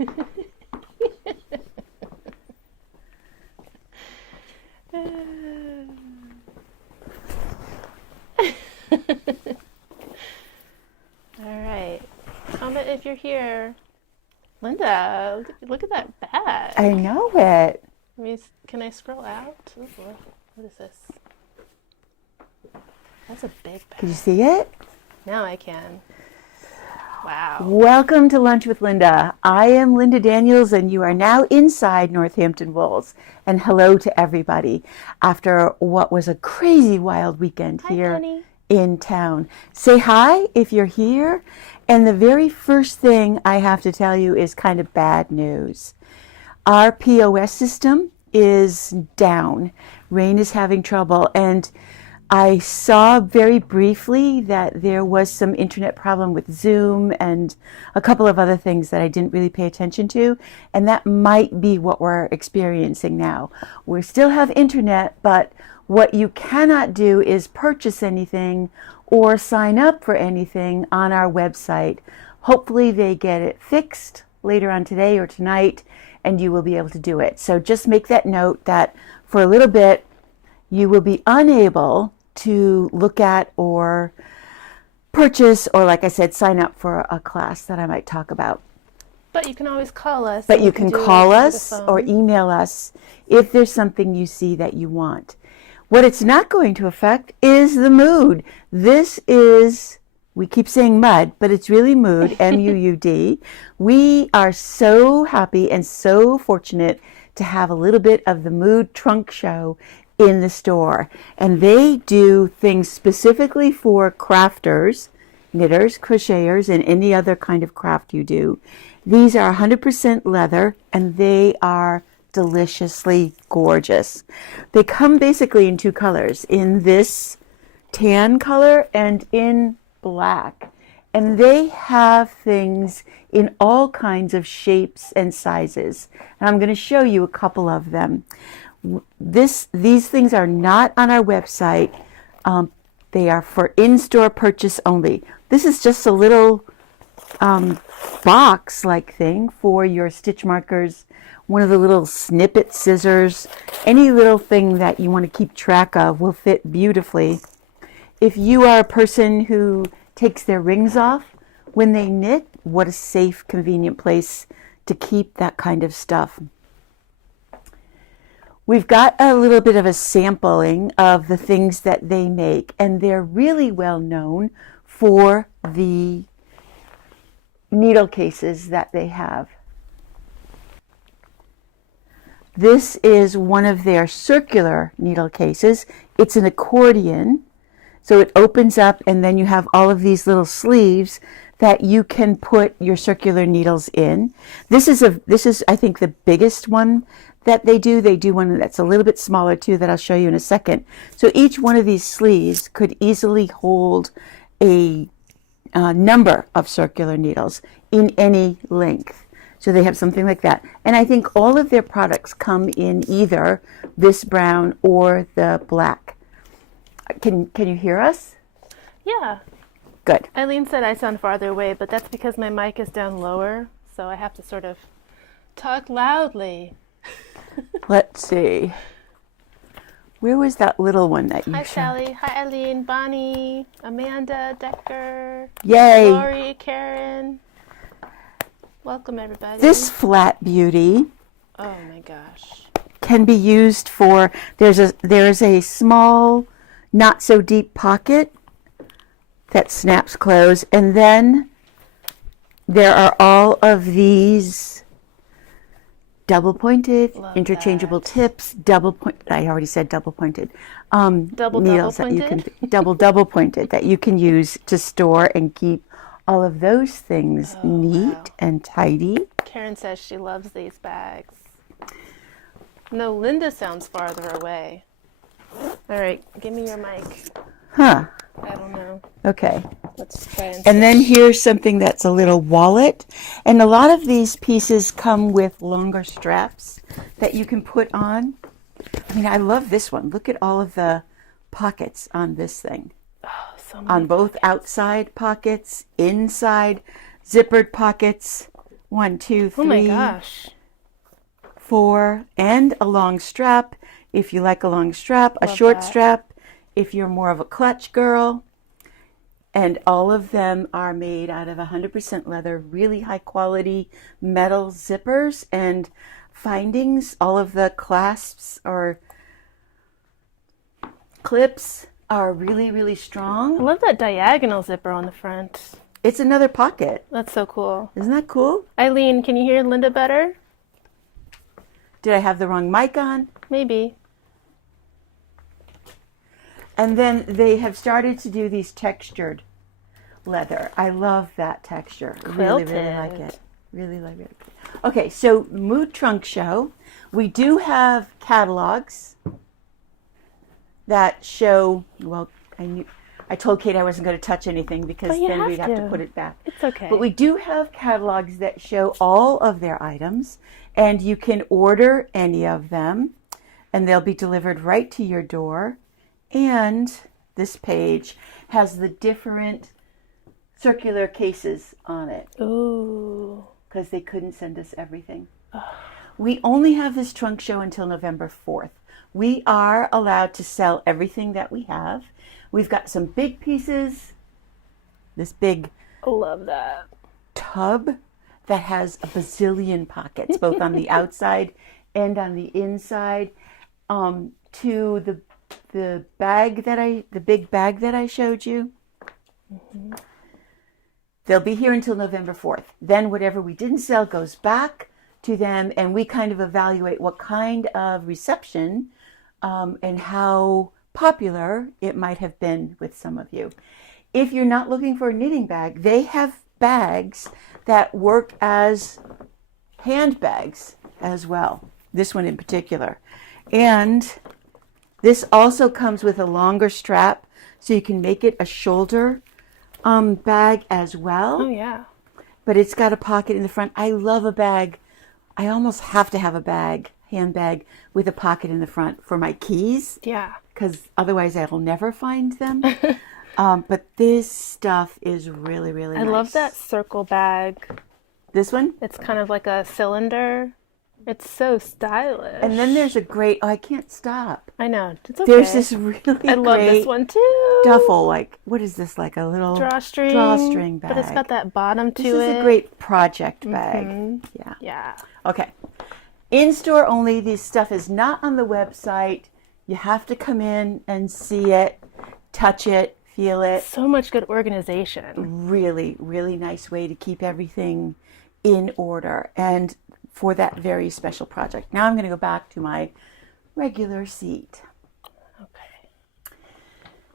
All right. Comment if you're here. Linda, look at that bag. I know it. Can I scroll out? Oh boy. What is this? That's a big bag. Can you see it? Now I can. Wow. Welcome to Lunch with Linda. I am Linda Daniels, and you are now inside Northampton Wools. And hello to everybody after what was a crazy wild weekend here honey. In town. Say hi if you're here. And the very first thing I have to tell you is kind of bad news. Our POS system is down. Rain is having trouble, and I saw very briefly that there was some internet problem with Zoom and a couple of other things that I didn't really pay attention to, and that might be what we're experiencing now. We still have internet, but what you cannot do is purchase anything or sign up for anything on our website. Hopefully they get it fixed later on today or tonight, and you will be able to do it. So just make that note that for a little bit, you will be unable to look at or purchase, or like I said, sign up for a class that I might talk about. But you can always call us. But you can call us or email us if there's something you see that you want. What it's not going to affect is the mood. This is, we keep saying mud, but it's really mood, M-U-U-D. We are so happy and so fortunate to have a little bit of the Mood Trunk Show in the store. And they do things specifically for crafters, knitters, crocheters, and any other kind of craft you do. These are 100% leather, and they are deliciously gorgeous. They come basically in two colors, in this tan color and in black. And they have things in all kinds of shapes and sizes. And I'm going to show you a couple of them. These things are not on our website. They are for in-store purchase only. This is just a little box-like thing for your stitch markers, one of the little snippet scissors, any little thing that you want to keep track of will fit beautifully. If you are a person who takes their rings off when they knit, what a safe, convenient place to keep that kind of stuff. We've got a little bit of a sampling of the things that they make, and they're really well known for the needle cases that they have. This is one of their circular needle cases. It's an accordion, so it opens up, and then you have all of these little sleeves that you can put your circular needles in. This is I think the biggest one that they do. They do one that's a little bit smaller too that I'll show you in a second. So each one of these sleeves could easily hold a number of circular needles in any length. So they have something like that. And I think all of their products come in either this brown or the black. Can you hear us? Yeah. Good. Eileen said I sound farther away, but that's because my mic is down lower, so I have to sort of talk loudly. Let's see. Where was that little one that you Hi, showed? Sally. Hi, Eileen, Bonnie, Amanda, Decker, Yay! Lori, Karen. Welcome, everybody. This flat beauty Oh my gosh. can be used for, there's a small, not so deep pocket that snaps closed, and then there are all of these double pointed, Love interchangeable that. tips, I already said double pointed, Double needles that you can, pointed? double pointed that you can use to store and keep all of those things neat wow. and tidy. Karen says she loves these bags. No, Linda sounds farther away. All right, give me your mic. Huh, I don't know. okay. Let's try and And then switch. here's something that's a little wallet. And a lot of these pieces come with longer straps that you can put on. I mean, I love this one. Look at all of the pockets on this thing. Oh, so many On both pockets. outside pockets, inside, zippered pockets. 1, 2, 3, Oh my gosh. 4, and a long strap if you like a long strap, a Love short that. strap if you're more of a clutch girl. And all of them are made out of 100% leather, really high quality metal zippers and findings. All of the clasps or clips are really, really I strong. love that diagonal zipper on the front. It's another pocket. That's so cool. Isn't that cool? Eileen, can you hear Linda better? Did I have the wrong mic on? Maybe. And then they have started to do these textured leather. I love that texture. Really, really like Quilted. it. Really like it. Okay, so Mood Trunk Show. We do have catalogs that show, well, I told Kate I wasn't going to touch anything because But you then have we'd have to to. put it back. It's okay. But we do have catalogs that show all of their items, and you can order any of them, and they'll be delivered right to your door. And this page has the different circular cases on it Ooh. because they couldn't send us everything. We only have this trunk show until November 4th. We are allowed to sell everything that we have. We've got some big pieces, this big I love that. tub that has a bazillion pockets, both on the outside and on the inside. To the bag the big bag that I showed you. Mm-hmm. They'll be here until November 4th. Then whatever we didn't sell goes back to them, and we kind of evaluate what kind of reception and how popular it might have been with some of you. If you're not looking for a knitting bag, they have bags that work as handbags as well. This one in particular. And this also comes with a longer strap, so you can make it a shoulder bag as well. Oh, yeah. But it's got a pocket in the front. I love a bag. I almost have to have a bag, handbag, with a pocket in the front for my keys, Yeah. because otherwise I will never find them. But this stuff is really, really I nice. love that circle bag. This one? It's kind of like a cylinder. It's so stylish. And then there's a great, I can't stop. I know. It's okay. There's this really I love great this one too. duffel, like, what is this, like a little Drawstring bag? But it's got that bottom to This it. is a great project bag. Yeah. Yeah. Okay. In store only. This stuff is not on the website. You have to come in and see it, touch it, feel it. So much good organization. Really, really nice way to keep everything in order and for that very special project. Now I'm going to go back to my regular seat. Okay.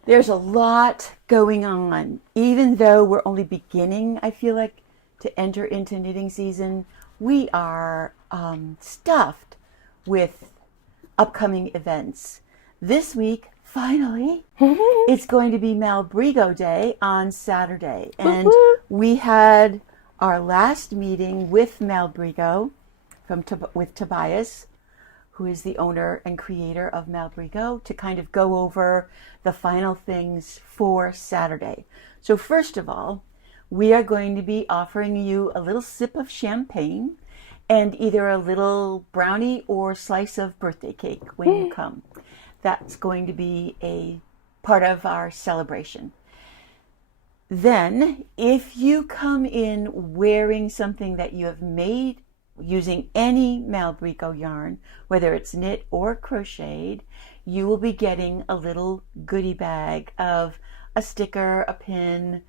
There's a lot going on. Even though we're only beginning, I feel like, to enter into knitting season, we are stuffed with upcoming events. This week, finally, it's going to be Malabrigo Day on Saturday. And we had our last meeting with Malabrigo with Tobias, who is the owner and creator of Malabrigo, to kind of go over the final things for Saturday. So first of all, we are going to be offering you a little sip of champagne and either a little brownie or slice of birthday cake when you come. That's going to be a part of our celebration. Then, if you come in wearing something that you have made using any Malabrigo yarn, whether it's knit or crocheted, you will be getting a little goodie bag of a sticker, a pin,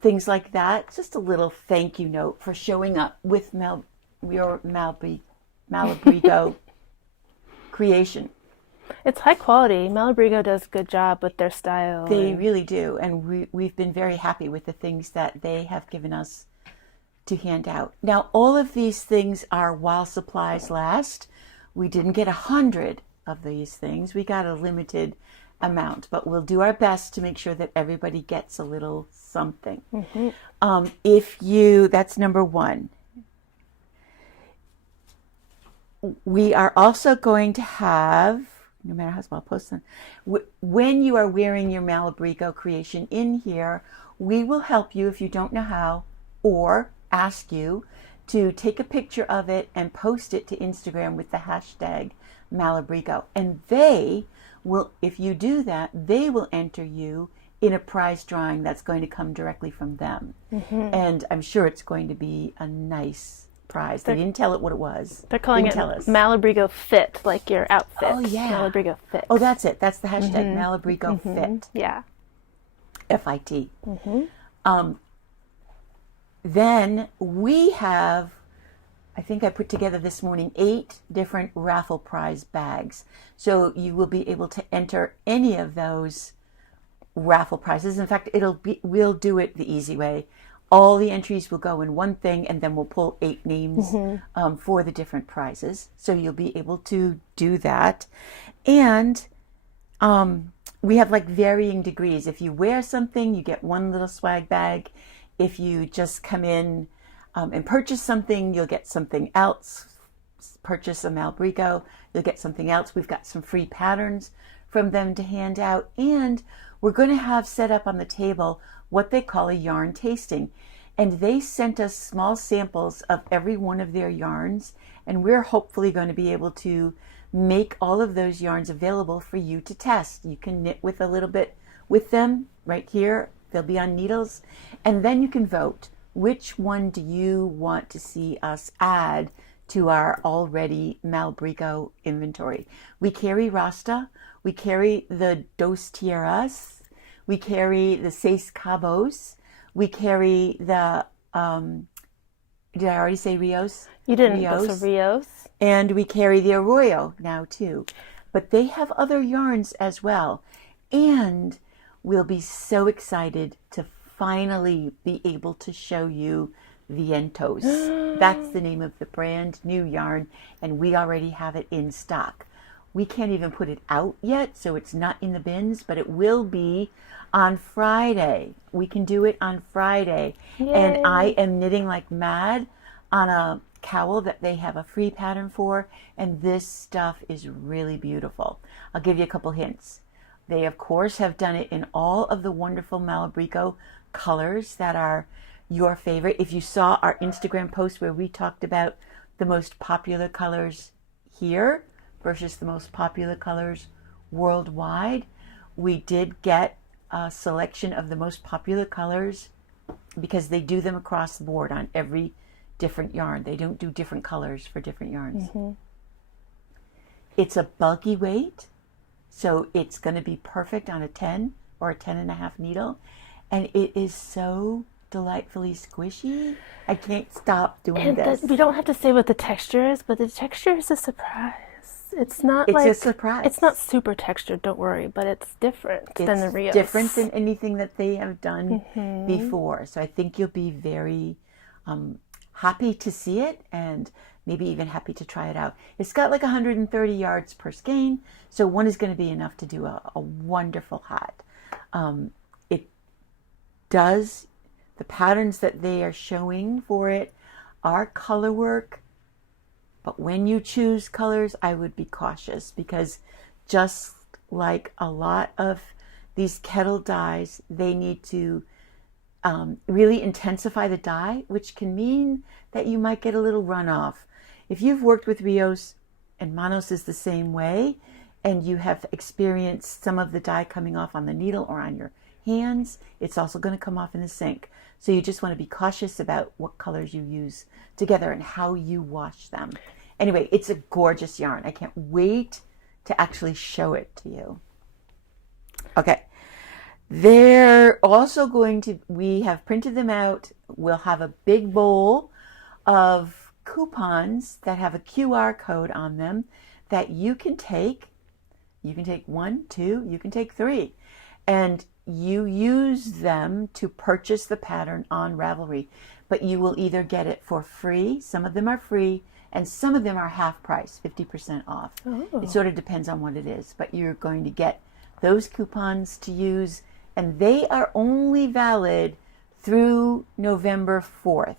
things like that. Just a little thank you note for showing up with your Malabrigo creation. It's high quality. Malabrigo does a good job with their style. They really do, and we've been very happy with the things that they have given us to hand out. Now, all of these things are while supplies last. We didn't get 100 of these things. We got a limited amount, but we'll do our best to make sure that everybody gets a little something. That's number one. We are also going to have, no matter how small, post them. When you are wearing your Malabrigo creation in here, we will help you if you don't know how, or ask you to take a picture of it and post it to Instagram with the hashtag Malabrigo. And they will, if you do that, they will enter you in a prize drawing that's going to come directly from them. And I'm sure it's going to be a nice prize. They didn't tell it what it was. They're calling it Malabrigo Fit, like your outfit. Oh, yeah. Malabrigo Fit. Oh, that's it. That's the hashtag, Malabrigo Fit. Yeah. F-I-T. Then we have, I think I put together this morning, 8 different raffle prize bags. So you will be able to enter any of those raffle prizes. In fact, we'll do it the easy way. All the entries will go in one thing, and then we'll pull 8 names for the different prizes. So you'll be able to do that. And we have like varying degrees. If you wear something, you get one little swag bag. If you just come in and purchase something, you'll get something else. Purchase a Malabrigo, you'll get something else. We've got some free patterns from them to hand out. And we're going to have set up on the table what they call a yarn tasting. And they sent us small samples of every one of their yarns. And we're hopefully going to be able to make all of those yarns available for you to test. You can knit with a little bit with them right here. They'll be on needles. And then you can vote. Which one do you want to see us add to our already Malabrigo inventory? We carry Rasta. We carry the Dos Tierras. We carry the Seis Cabos. We carry the, did I already say Rios? You didn't. That's a Rios. And we carry the Arroyo now too. But they have other yarns as well. And we'll be so excited to finally be able to show you VIENTOS. That's the name of the brand new yarn, and we already have it in stock. We can't even put it out yet, so it's not in the bins, but it will be on Friday. We can do it on Friday. Yay. And I am knitting like mad on a cowl that they have a free pattern for, and this stuff is really beautiful. I'll give you a couple hints. They, of course, have done it in all of the wonderful Malabrigo colors that are your favorite. If you saw our Instagram post where we talked about the most popular colors here versus the most popular colors worldwide, we did get a selection of the most popular colors because they do them across the board on every different yarn. They don't do different colors for different yarns. It's a bulky weight. So it's going to be perfect on a 10 or a 10.5 needle. And it is so delightfully squishy. I can't stop doing this. We don't have to say what the texture is, but the texture is a surprise. It's not a surprise. It's not super textured, don't worry, but it's different than the Rios. It's different than anything that they have done before. So I think you'll be very happy to see it and maybe even happy to try it out. It's got like 130 yards per skein, so one is going to be enough to do a wonderful hat. It does, the patterns that they are showing for it are color work, but when you choose colors, I would be cautious because just like a lot of these kettle dyes, they need to really intensify the dye, which can mean that you might get a little runoff. If you've worked with Rios, and Manos is the same way, and you have experienced some of the dye coming off on the needle or on your hands, it's also going to come off in the sink. So you just want to be cautious about what colors you use together and how you wash them. Anyway, it's a gorgeous yarn. I can't wait to actually show it to you. Okay. They're also going to, we have printed them out. We'll have a big bowl of coupons that have a QR code on them that you can take. You can take 1, 2, you can take 3. And you use them to purchase the pattern on Ravelry. But you will either get it for free, some of them are free, and some of them are half price, 50% off. Oh. It sort of depends on what it is. But you're going to get those coupons to use, and they are only valid through November 4th.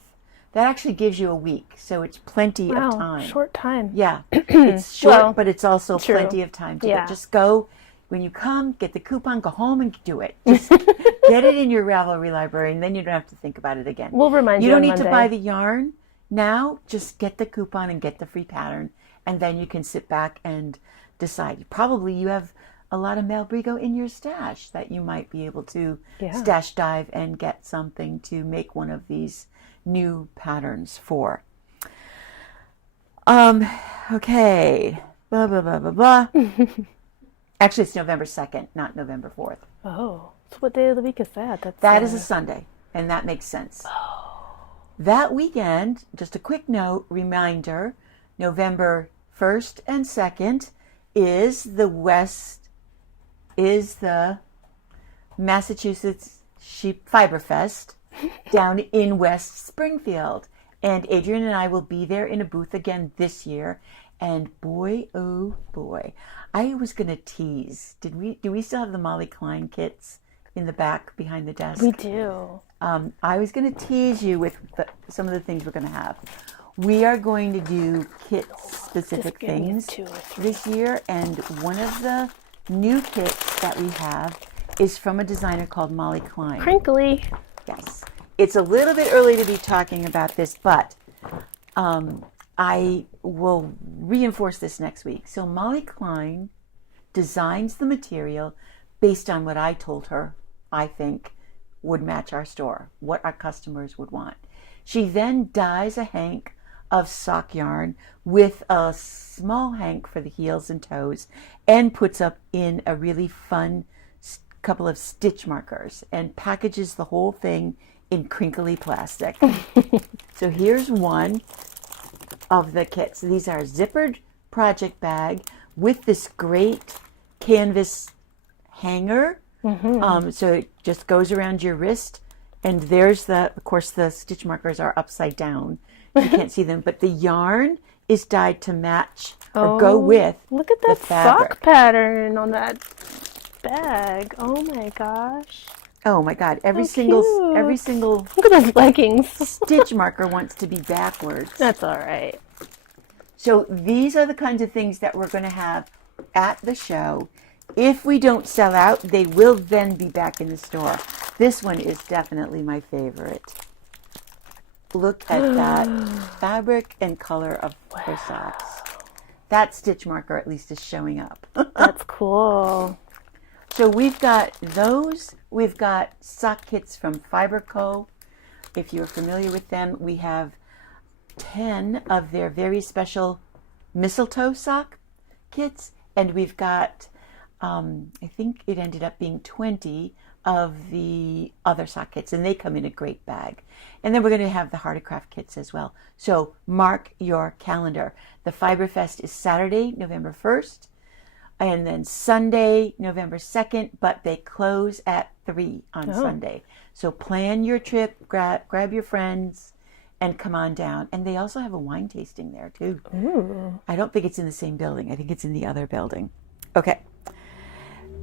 That actually gives you a week, so it's plenty of time. Short time. Yeah, it's short, Well, but it's also true. Plenty of time to Yeah. just go. When you come, get the coupon, go home and do it. Just get it in your Ravelry library, and then you don't have to think about it again. We'll remind you You don't on need Monday. to buy the yarn Now just get the coupon and get the free pattern, and then you can sit back and decide. Probably you have a lot of Malabrigo in your stash that you might be able to stash dive and get something to make one of these new patterns for. Okay. Blah, blah, blah, blah, blah. Actually, it's November 2nd, not November 4th. Oh, so what day of the week is that? That is a Sunday, and that makes sense. Oh. That weekend, just a quick note, reminder, November 1st and 2nd is the Massachusetts Sheep Fiber Fest down in West Springfield. And Adrian and I will be there in a booth again this year. And boy, oh boy, I was going to tease. Do we still have the Molly Klein kits in the back behind the desk? We do. I was going to tease you with some of the things we're going to have. We are going to do kit-specific things this year, and one of the new kits that we have is from a designer called Molly Klein. Crinkly. Yes. It's a little bit early to be talking about this, but I will reinforce this next week. So Molly Klein designs the material based on what I told her I think would match our store, what our customers would want. She then dyes a hank of sock yarn with a small hank for the heels and toes and puts up in a really fun couple of stitch markers and packages the whole thing in crinkly plastic. So here's one of the kits. These are a zippered project bag with this great canvas hanger. So it just goes around your wrist, and there's of course the stitch markers are upside down. You can't see them, but the yarn is dyed to match or go with look at that the fabric. sock pattern on that bag. Oh my gosh. Oh my God! Every cute. single Look at those leggings. stitch marker wants to be backwards. That's all right. So these are the kinds of things that we're going to have at the show. If we don't sell out, they will then be back in the store. This one is definitely my favorite. Look at that fabric and color of her socks. That stitch marker at least is showing up. That's cool. So we've got those. We've got sock kits from Fiber Co. If you're familiar with them, we have 10 of their very special mistletoe sock kits, and we've got I think it ended up being 20 of the other sock kits, and they come in a great bag. And then we're going to have the Heart of Craft kits as well. So mark your calendar. The Fiber Fest is Saturday, November 1st, and then Sunday, November 2nd, but they close at 3 on Sunday. So plan your trip, grab your friends, and come on down. And they also have a wine tasting there, too. Ooh. I don't think it's in the same building. I think it's in the other building. Okay.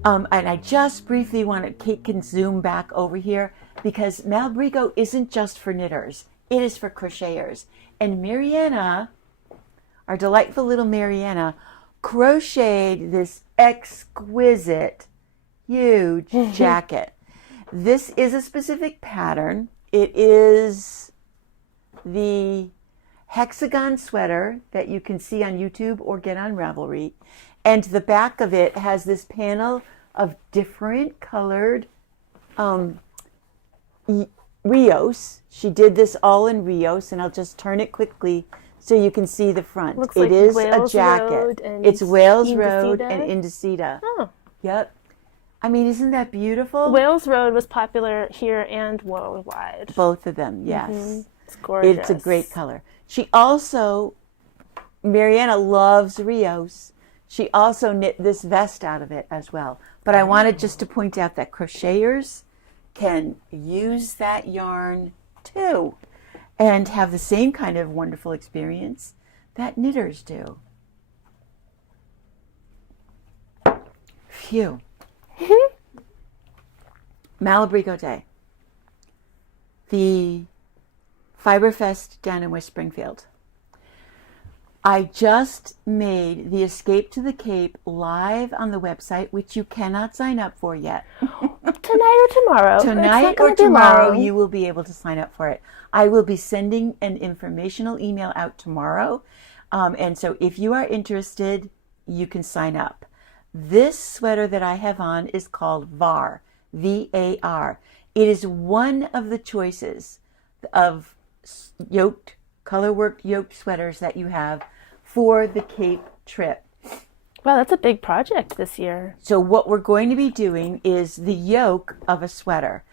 And I just briefly want to, Kate can zoom back over here, because Malabrigo isn't just for knitters. It is for crocheters. And Mariana, our delightful little Mariana, crocheted this exquisite, huge jacket. This is a specific pattern. It is the hexagon sweater that you can see on YouTube or get on Ravelry. And the back of it has this panel of different colored Rios. She did this all in Rios, and I'll just turn it quickly so you can see the front. Looks it like is Wales a jacket. Road and It's Wales Road Indecita. and Indecita. Oh. Yep. I mean, isn't that beautiful? Wales Road was popular here and worldwide. Both of them, yes. It's gorgeous. It's a great color. She also, Mariana loves Rios. She also knit this vest out of it as well. But I wanted just to point out that crocheters can use that yarn too and have the same kind of wonderful experience that knitters do. Phew. Malabrigo Day. The Fiber Fest down in West Springfield. I just made the Escape to the Cape live on the website, which you cannot sign up for yet. Tonight or tomorrow. It's not Tonight gonna or be tomorrow, long. you will be able to sign up for it. I will be sending an informational email out tomorrow. And so if you are interested, you can sign up. This sweater that I have on is called VAR, V-A-R. It is one of the choices of yoked, color-worked yoked sweaters that you have for the Cape trip. Wow, that's a big project this year. So what we're going to be doing is the yoke of a sweater.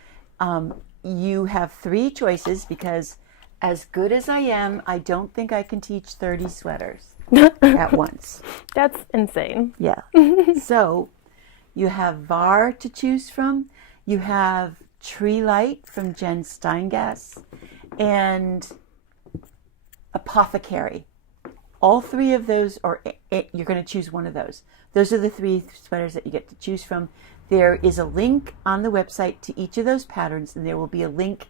You have 3 choices because as good as I am, I don't think I can teach 30 sweaters at once. That's insane. Yeah. So you have VAR to choose from. You have Tree Light from Jen Steingass and Apothecary. All 3 of those, or you're going to choose one of those. Those are the 3 sweaters that you get to choose from. There is a link on the website to each of those patterns, and there will be a link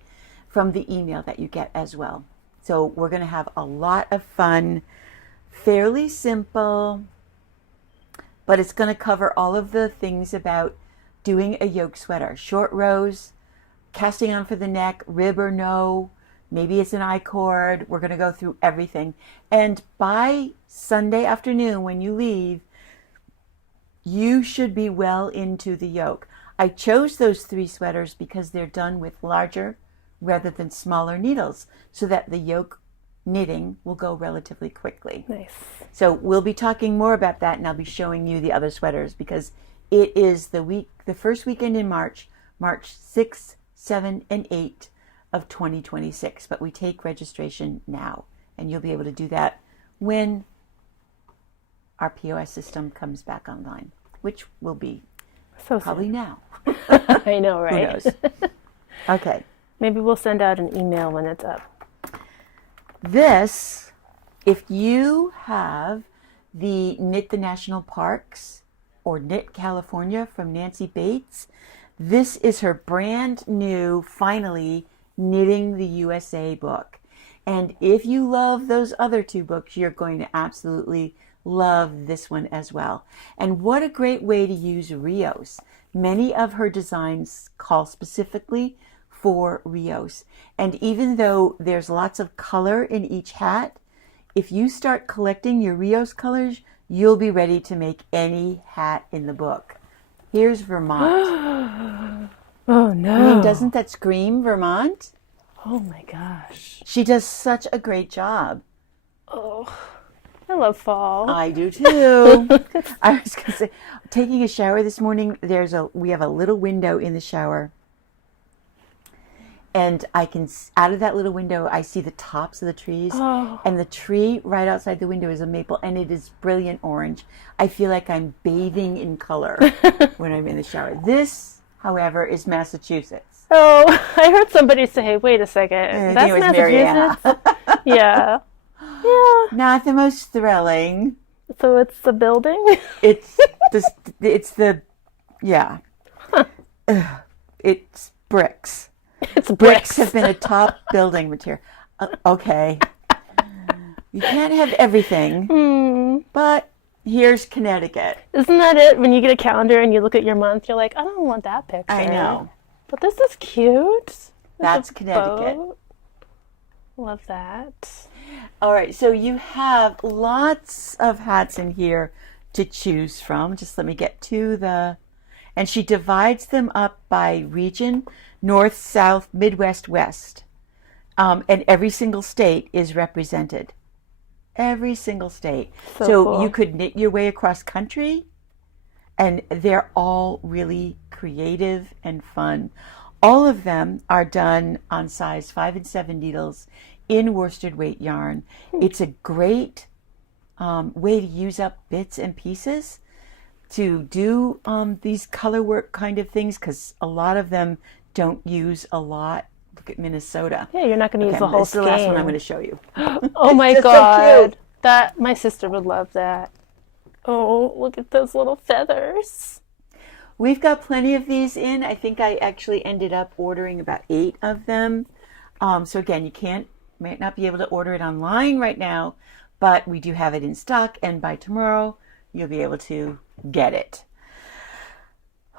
from the email that you get as well. So we're going to have a lot of fun, fairly simple, but it's going to cover all of the things about doing a yoke sweater. Short rows, casting on for the neck, rib or no, maybe it's an I-cord. We're going to go through everything. And by Sunday afternoon when you leave, you should be well into the yoke. I chose those 3 sweaters because they're done with larger rather than smaller needles so that the yoke knitting will go relatively quickly. Nice. So we'll be talking more about that, and I'll be showing you the other sweaters because it is the first weekend in March, March 6, 7, and 8 of 2026. But we take registration now, and you'll be able to do that when our POS system comes back online, which will be probably now. I know, right? Who knows? Okay. Maybe we'll send out an email when it's up. This, if you have the Knit the National Parks or Knit California from Nancy Bates, this is her brand new, finally, Knitting the USA book. And if you love those other 2 books, you're going to absolutely love this one as well. And what a great way to use Rios. Many of her designs call specifically for Rios. And even though there's lots of color in each hat, if you start collecting your Rios colors, you'll be ready to make any hat in the book. Here's Vermont. Oh no. I mean, doesn't that scream Vermont? Oh my gosh. She does such a great job. Oh, I love fall. I do too. I was going to say, taking a shower this morning, we have a little window in the shower. And I can, out of that little window, I see the tops of the trees. Oh. And the tree right outside the window is a maple, and it is brilliant orange. I feel like I'm bathing in color when I'm in the shower. This, however, is Massachusetts. Oh, I heard somebody say, wait a second. I That's think it was Mariana. Massachusetts? Yeah. Yeah. Not the most thrilling. So it's the building? It's yeah. It's bricks. It's Bricks have been a top building material. Okay. You can't have everything, but here's Connecticut. Isn't that it? When you get a calendar and you look at your month, you're like, I don't want that picture. I know. But this is cute. That's Connecticut. Boat. Love that. All right, so you have lots of hats in here to choose from. Just let me get to and she divides them up by region, north, south, midwest, west. And every single state is represented. Every single state. So cool. You could knit your way across country, and they're all really creative and fun. All of them are done on size 5 and 7 needles in worsted weight yarn. It's a great way to use up bits and pieces to do these color work kind of things, because a lot of them don't use a lot. Look at Minnesota. Yeah, you're not going to use the whole This is the last one I'm skein. going to show you. Oh my It's just so god. cute. That my sister would love that. Oh, look at those little feathers. We've got plenty of these in. I think I actually ended up ordering about 8 of them. So again, you might not be able to order it online right now, but we do have it in stock, and by tomorrow you'll be able to get it.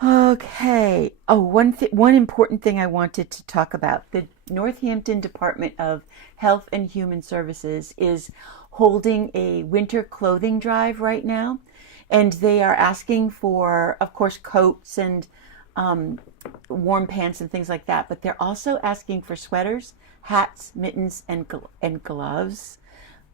Okay. Oh, one important thing I wanted to talk about. The Northampton Department of Health and Human Services is holding a winter clothing drive right now. And they are asking for, of course, coats and warm pants and things like that. But they're also asking for sweaters, hats, mittens, and gloves,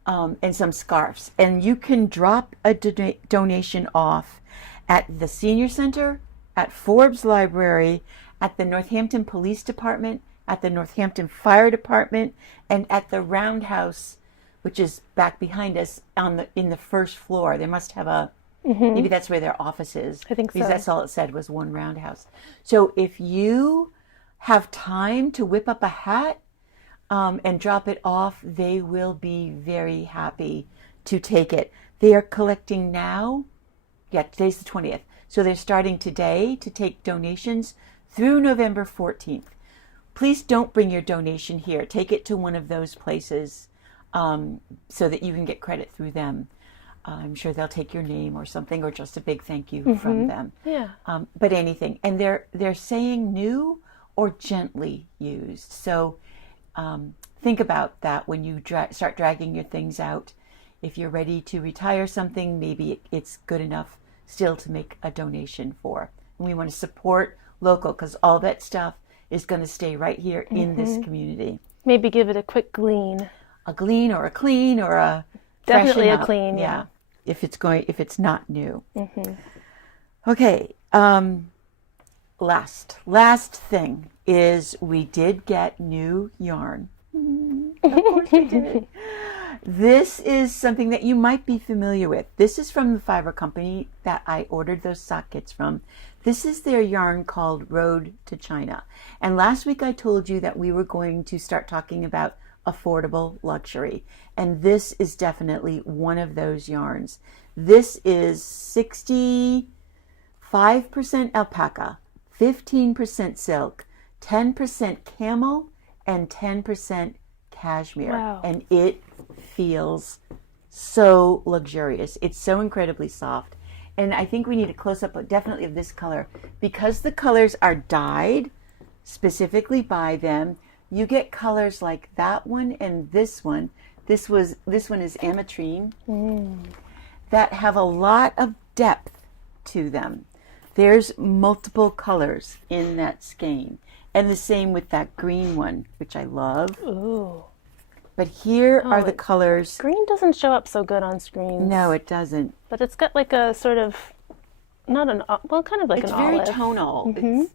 and some scarves. And you can drop a donation off at the Senior Center, at Forbes Library, at the Northampton Police Department, at the Northampton Fire Department, and at the Roundhouse, which is back behind us in the first floor. They must have a, maybe that's where their office is. I think so. Because that's all it said was one Roundhouse. So if you have time to whip up a hat and drop it off, they will be very happy to take it. They are collecting now. Yeah, today's the 20th. So they're starting today to take donations through November 14th. Please don't bring your donation here. Take it to one of those places so that you can get credit through them. I'm sure they'll take your name or something, or just a big thank you from them. Yeah. But anything. And they're saying new or gently used. So think about that when you start dragging your things out. If you're ready to retire something, maybe it's good enough still to make a donation for. And we want to support local because all that stuff is going to stay right here in this community. Maybe give it a quick glean. A glean or a clean or a Definitely freshen a up. clean. Yeah. If it's not new. Okay. Last thing is we did get new yarn. Of course we did. This is something that you might be familiar with. This is from the fiber company that I ordered those sock kits from. This is their yarn called Road to China. And last week I told you that we were going to start talking about affordable luxury. And this is definitely one of those yarns. This is 65% alpaca, 15% silk, 10% camel, and 10% cashmere. Wow. And it feels so luxurious. It's so incredibly soft. And I think we need a close-up definitely of this color. Because the colors are dyed specifically by them, you get colors like that one and this one. This one is ametrine, that have a lot of depth to them. There's multiple colors in that skein. And the same with that green one, which I love. Ooh. But here are the colors. Green doesn't show up so good on screens. No, it doesn't. But it's got like a sort of, kind of like It's an very olive. tonal.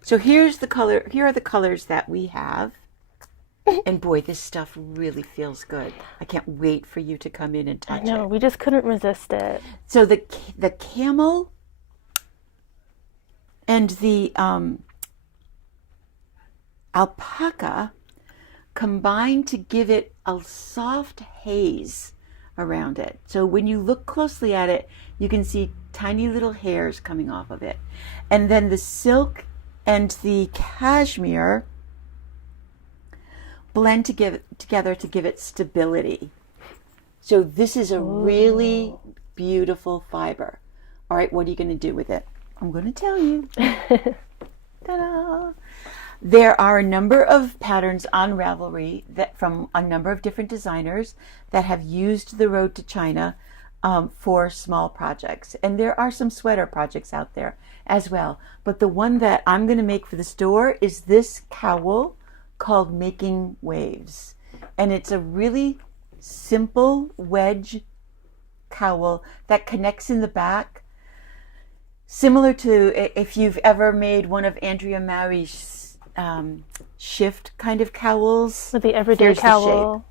So here's the color. Here are the colors that we have. And boy, this stuff really feels good. I can't wait for you to come in and touch I know, it. we just couldn't resist it. So the camel and the alpaca combine to give it a soft haze around it. So when you look closely at it, you can see tiny little hairs coming off of it. And then the silk and the cashmere blend together to give it stability. So this is a really beautiful fiber. All right, what are you going to do with it? I'm going to tell you. Ta-da! There are a number of patterns on Ravelry that from a number of different designers that have used the Road to China for small projects. And there are some sweater projects out there as well. But the one that I'm going to make for the store is this cowl called Making Waves. And it's a really simple wedge cowl that connects in the back. Similar to if you've ever made one of Andrea Maury's shift kind of cowls. With the everyday Here's cowl. the shape.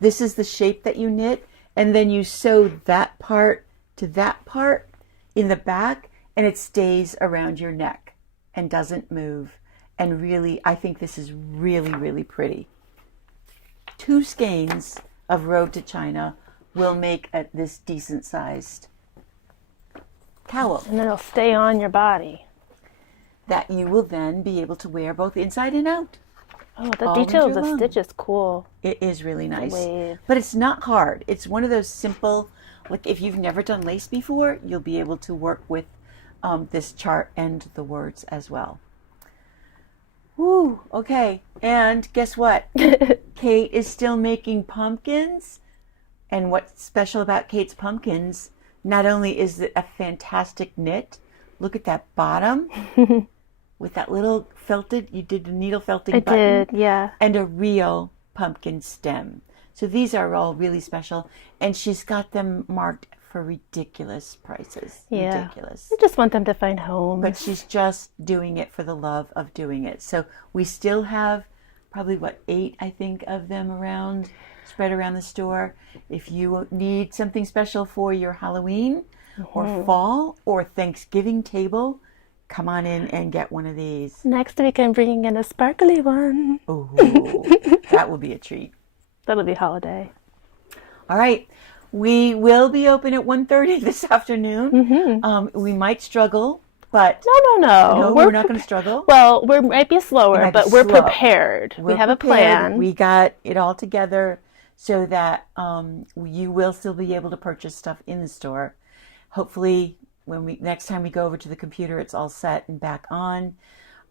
This is the shape that you knit, and then you sew that part to that part in the back, and it stays around your neck and doesn't move. And really, I think this is really, really pretty. 2 skeins of Road to China will make this decent sized cowl. And then it'll stay on your body. That you will then be able to wear both inside and out. Oh, the all detail of winter the long. stitch is cool. It is really nice. wave. But it's not hard. It's one of those simple, like if you've never done lace before, you'll be able to work with this chart and the words as well. Woo, okay. And guess what? Kate is still making pumpkins. And what's special about Kate's pumpkins, not only is it a fantastic knit, look at that bottom with that little felted, you did a needle felting button. I did, yeah. And a real pumpkin stem. So these are all really special. And she's got them marked for ridiculous prices. Yeah. Ridiculous. I just want them to find homes. But she's just doing it for the love of doing it. So we still have probably, 8, I think, of them around, spread around the store. If you need something special for your Halloween or fall or Thanksgiving table, come on in and get one of these. Next week I'm bringing in a sparkly one. Ooh, that will be a treat. That'll be holiday. All right. We will be open at 1:30 this afternoon. We might struggle, but No. we're not going to struggle. Well, we might be slower, but we're prepared. We have a plan. We got it all together so that you will still be able to purchase stuff in the store. Hopefully, next time we go over to the computer, it's all set and back on.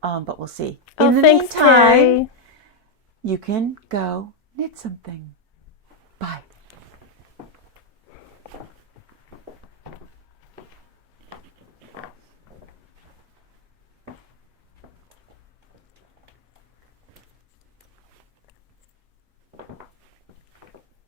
But we'll see. In the meantime, Terry. you can go knit something. Bye.